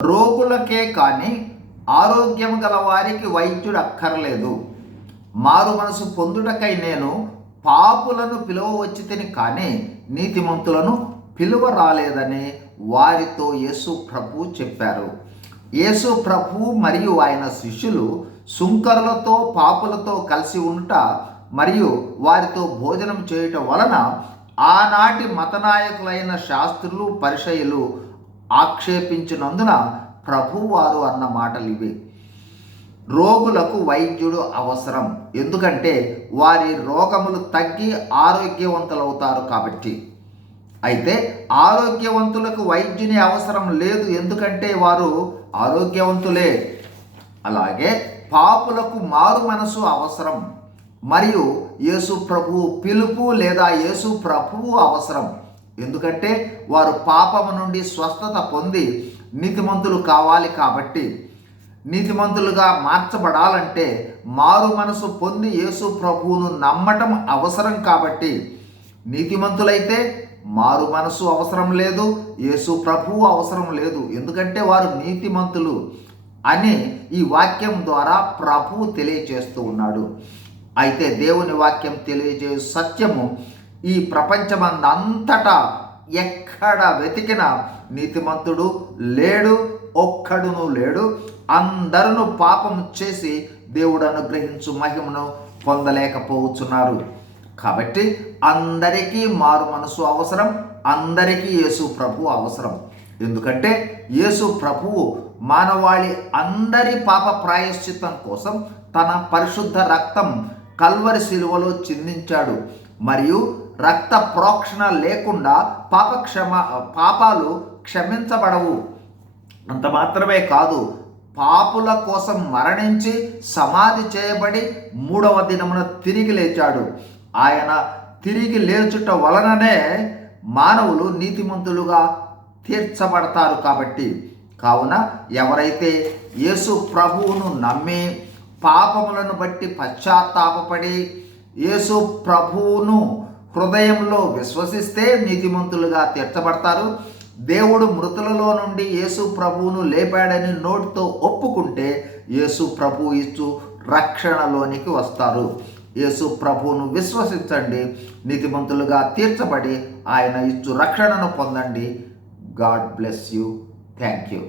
రోగులకే కానీ ఆరోగ్యం గల వారికి వైద్యుడు అక్కర్లేదు మారు మనసు పొందుటకై నేను పాపులను పిలువ తిని కానీ నీతిమంతులను పిలువ రాలేదని వారితో యేసు ప్రభు చెప్పారు. యేసు ప్రభు మరియు ఆయన శిష్యులు సుంకరులతో పాపులతో కలిసి ఉంట మరియు వారితో భోజనం చేయటం వలన ఆనాటి మతనాయకులైన శాస్త్రులు పరిషయులు ఆక్షేపించినందున ప్రభువారు అన్న మాటలు ఇవి. రోగులకు వైద్యుడు అవసరం. ఎందుకంటే వారి రోగములు తగ్గి ఆరోగ్యవంతులవుతారు కాబట్టి. అయితే ఆరోగ్యవంతులకు వైద్యుని అవసరం లేదు. ఎందుకంటే వారు ఆరోగ్యవంతులే. అలాగే పాపులకు మారు మనసు అవసరం. మరియు యేసు ప్రభువు పిలుపు లేదా యేసు ప్రభువు అవసరం. ఎందుకంటే వారు పాపము నుండి స్వస్థత పొంది నీతిమంతులు కావాలి కాబట్టి. నీతిమంతులుగా మార్చబడాలంటే మారు మనసు పొంది యేసు ప్రభువును నమ్మటం అవసరం కాబట్టి. నీతిమంతులైతే మారు మనసు అవసరం లేదు యేసు ప్రభువు అవసరం లేదు. ఎందుకంటే వారు నీతిమంతులు అని ఈ వాక్యం ద్వారా ప్రభువు తెలియచేస్తూ ఉన్నాడు. అయితే దేవుని వాక్యం తెలియజే సత్యము ఈ ప్రపంచమందంతటా ఎక్కడ వెతికిన నీతిమంతుడు లేడు ఒక్కడును లేడు. అందరును పాపం చేసి దేవుడు అనుగ్రహించు మహిమను పొందలేకపోతున్నారు. కాబట్టి అందరికీ మారు మనసు అవసరం అందరికీ యేసు ప్రభు అవసరం. ఎందుకంటే యేసు ప్రభువు మానవాళి అందరి పాప ప్రాయశ్చిత్తం కోసం తన పరిశుద్ధ రక్తం కల్వరి శిలువలో చిందించాడు. మరియు రక్త ప్రోక్షణ లేకుండా పాపక్షమ పాపాలు క్షమించబడవు. అంత మాత్రమే కాదు పాపుల కోసం మరణించి సమాధి చేయబడి మూడవ దినమున తిరిగి లేచాడు. ఆయన తిరిగి లేచుట వలననే మానవులు నీతిమంతులుగా తీర్చబడతారు కాబట్టి. కావున ఎవరైతే యేసు ప్రభువును నమ్మి పాపములను బట్టి పశ్చాత్తాపడి యేసు ప్రభువును హృదయంలో విశ్వసిస్తే నీతిమంతులుగా తీర్చబడతారు. దేవుడు మృతులలో నుండి యేసు ప్రభువును లేపాడని నోటితో ఒప్పుకుంటే యేసు ప్రభు ఇచ్చు రక్షణలోనికి వస్తారు. యేసు ప్రభువును విశ్వసించండి నీతిమంతులుగా తీర్చబడి ఆయన ఇచ్చు రక్షణను పొందండి. God bless you. Thank you.